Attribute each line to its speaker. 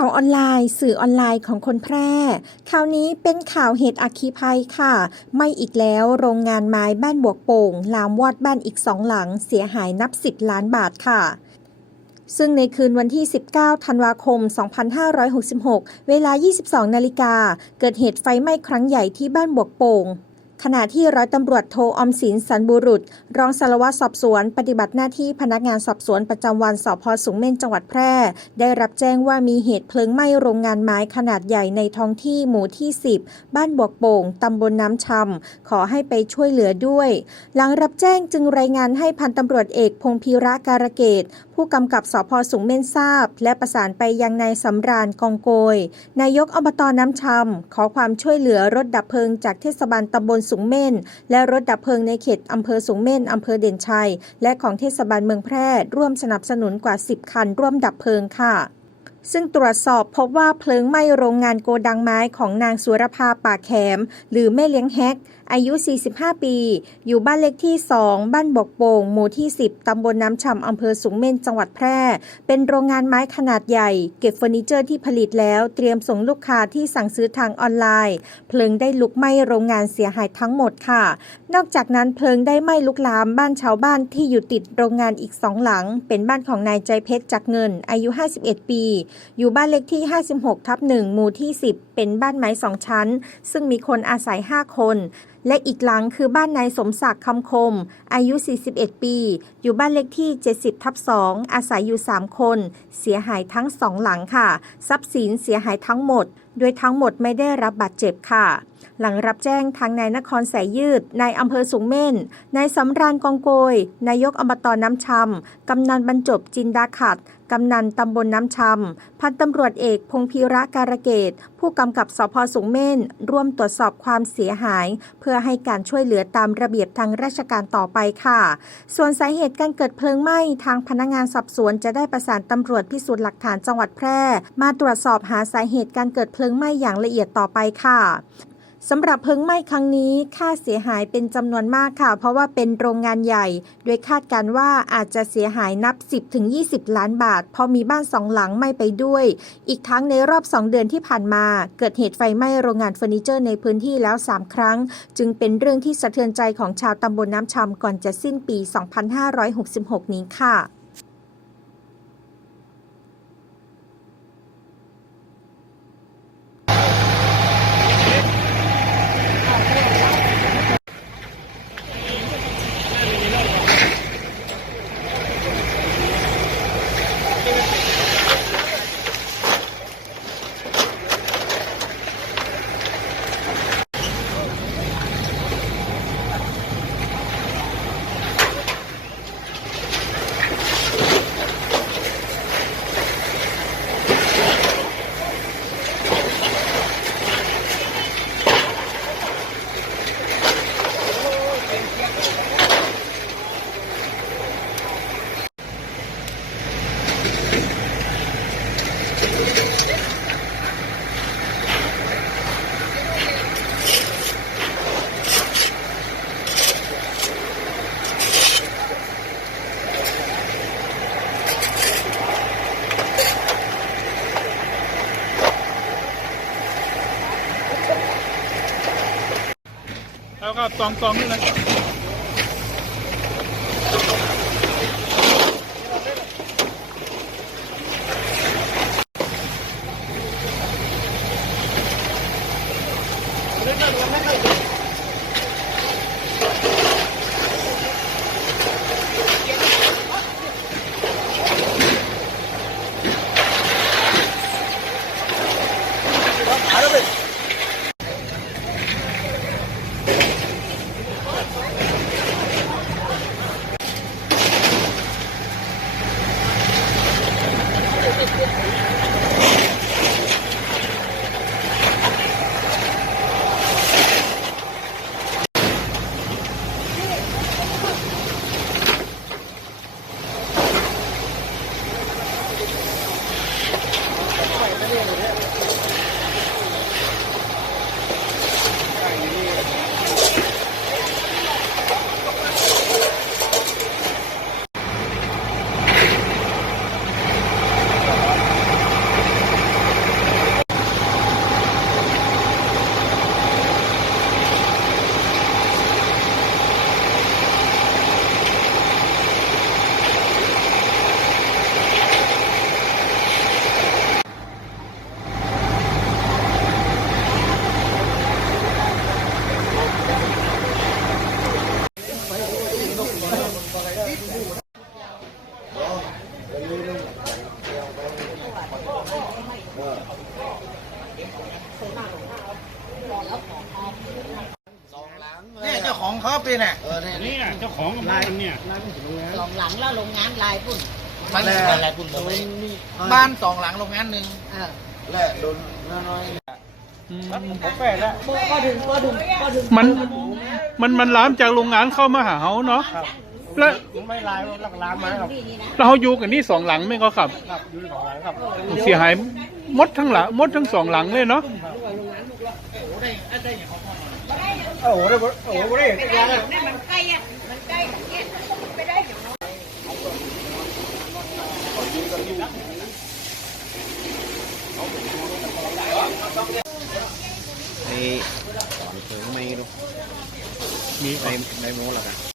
Speaker 1: ข่าวออนไลน์ สื่อออนไลน์ของคนแพร่ ข่าวนี้เป็นข่าวเหตุอัคคีภัยค่ะ ไม่อีกแล้วโรงงานไม้บ้านบวกโป่ง ลามวอดบ้านอีกสองหลัง เสียหายนับ 10 ล้านบาทค่ะซึ่งในคืนวันที่ 19 ธันวาคม 2566 เวลา 22 นาฬิกา เกิดเหตุไฟไหม้ครั้งใหญ่ที่บ้านบวกโป่ง ขณะที่ร้อยตำรวจโทอมสินสันบุรุษ รองสารวัตรสอบสวน ปฏิบัติหน้าที่พนักงานสอบสวนประจำวันสพสูงเม่นจังหวัดแพร่ ได้รับแจ้งว่ามีเหตุเพลิงไหม้โรงงานไม้ขนาดใหญ่ในท้องที่หมู่ที่ 10 บ้านบวกโป่งตำบลน้ำชำขอให้ไปช่วยเหลือด้วย หลังรับแจ้งจึงรายงานให้พันตำรวจเอกพงพีระการเกต ผู้กำกับสพสูงเม่นทราบ และประสานไปยังนายสำราญกองโกย นายกอบตน้ำชำขอความช่วยเหลือรถดับเพลิงจากเทศบาลตำบลสูงเม่น และรถดับเพลิงในเขตอำเภอสูงเม่นอำเภอเด่นชัย และของเทศบาลเมืองแพร่ร่วมสนับสนุนกว่า 10 คัน ร่วมดับเพลิงค่ะซึ่งตรวจสอบพบว่าเพลิงไหม้โรงงานโกดังไม้ของนางสุรภาป่าแขม หรือแม่เลี้ยงแฮก อายุ 45 ปี อยู่บ้านเลขที่ 2 บ้านบกโป่ง หมู่ที่ 10 ตำบลน้ำชำอำเภอสูงเม่น จังหวัดแพร่ เป็นโรงงานไม้ขนาดใหญ่ เก็บเฟอร์นิเจอร์ที่ผลิตแล้ว เตรียมส่งลูกค้าที่สั่งซื้อทางออนไลน์ เพลิงได้ลุกไหม้โรงงานเสียหายทั้งหมดค่ะ นอกจากนั้นเพลิงได้ไหม้ลุกลามบ้านชาวบ้านที่อยู่ติดโรงงานอีกสองหลัง เป็นบ้านของนายใจเพชรจักเงิน อายุ 51 ปี อยู่บ้านเลขที่ 56 ทับ1หมู่ที่ 10 เป็นบ้านไม้สองชั้น ซึ่งมีคนอาศัย 5 คนและอีกหลังคือบ้านนายสมศักดิ์คำคม อายุ 41 ปี อยู่บ้านเลขที่ 70 ทับ 2 อาศัยอยู่ 3 คน เสียหายทั้งสองหลังค่ะ ทรัพย์สินเสียหายทั้งหมด โดยทั้งหมดไม่ได้รับบาดเจ็บค่ะ หลังรับแจ้งทางนายนครสายยืด นายอำเภอสูงเม่น นายสำราญกองโกย นายกอบตน้ำชำ กำนันบรรจบจินดาขัด กำนันตำบลน้ำชำ พันตำรวจเอกพงพีระการเกต ผู้กำกับสพสูงเม่น ร่วมตรวจสอบความเสียหาย เพื่อให้การช่วยเหลือตามระเบียบทางราชการต่อไปค่ะ ส่วนสาเหตุการเกิดเพลิงไหม้ทางพนักงานสอบสวนจะได้ประสานตำรวจพิสูจน์หลักฐานจังหวัดแพร่ มาตรวจสอบหาสาเหตุการเกิดเพลิงงไหม้อย่างละเอียดต่อไปค่ะสำหรับเพลิงไหม้ครั้งนี้ค่าเสียหายเป็นจำนวนมากค่ะ เพราะว่าเป็นโรงงานใหญ่ โดยคาดการว่าอาจจะเสียหายนับ 10-20 ล้านบาท เพราะมีบ้านสองหลังไหม้ไปด้วย อีกทั้งในรอบ 2 เดือนที่ผ่านมา เกิดเหตุไฟไหม้โรงงานเฟอร์นิเจอร์ในพื้นที่แล้ว 3 ครั้ง จึงเป็นเรื่องที่สะเทือนใจของชาวตำบลน้ำชำก่อนจะสิ้นปี 2566 นี้ค่ะ
Speaker 2: ก็ตองตองนี่นะ
Speaker 3: เ ಹೇಳಿದ್ರೆ ขาปีน่ะ
Speaker 2: นี่น่ะเจ้าของบ้านเนี่ย
Speaker 4: สองหลังแล้วโรงงานลายปุ่น
Speaker 3: มันอะไรคุณบอกบ้านสองหลังโรงงานหนึ่ง
Speaker 4: เออ
Speaker 3: และโดนน้อย
Speaker 2: ผมแปดแล้ว
Speaker 4: ก็ถึงก็ถึงก็ถึง
Speaker 2: มันมันมันลามจากโรงงานเข้ามาหาเขาเนาะแล้ว
Speaker 3: ไม่ลายหลักล้านมาครับ
Speaker 4: นี่นี่นะ
Speaker 2: แล้วเขาอยู่กันนี่สองหลังไม่ก็ขับ
Speaker 3: ครับอยู่ของหลังครับ
Speaker 2: เสียหายหมดทั้งหลังหมดทั้งสองหลังเลยเนาะ
Speaker 3: โอ้โหได้โอ้โหได้
Speaker 4: นี่มันใกล้อะมันใกล้เนี่ยไม่ได้อยู่
Speaker 3: ไอ้ถึงไม่รู้
Speaker 2: มี
Speaker 3: ในในโม้ละกัน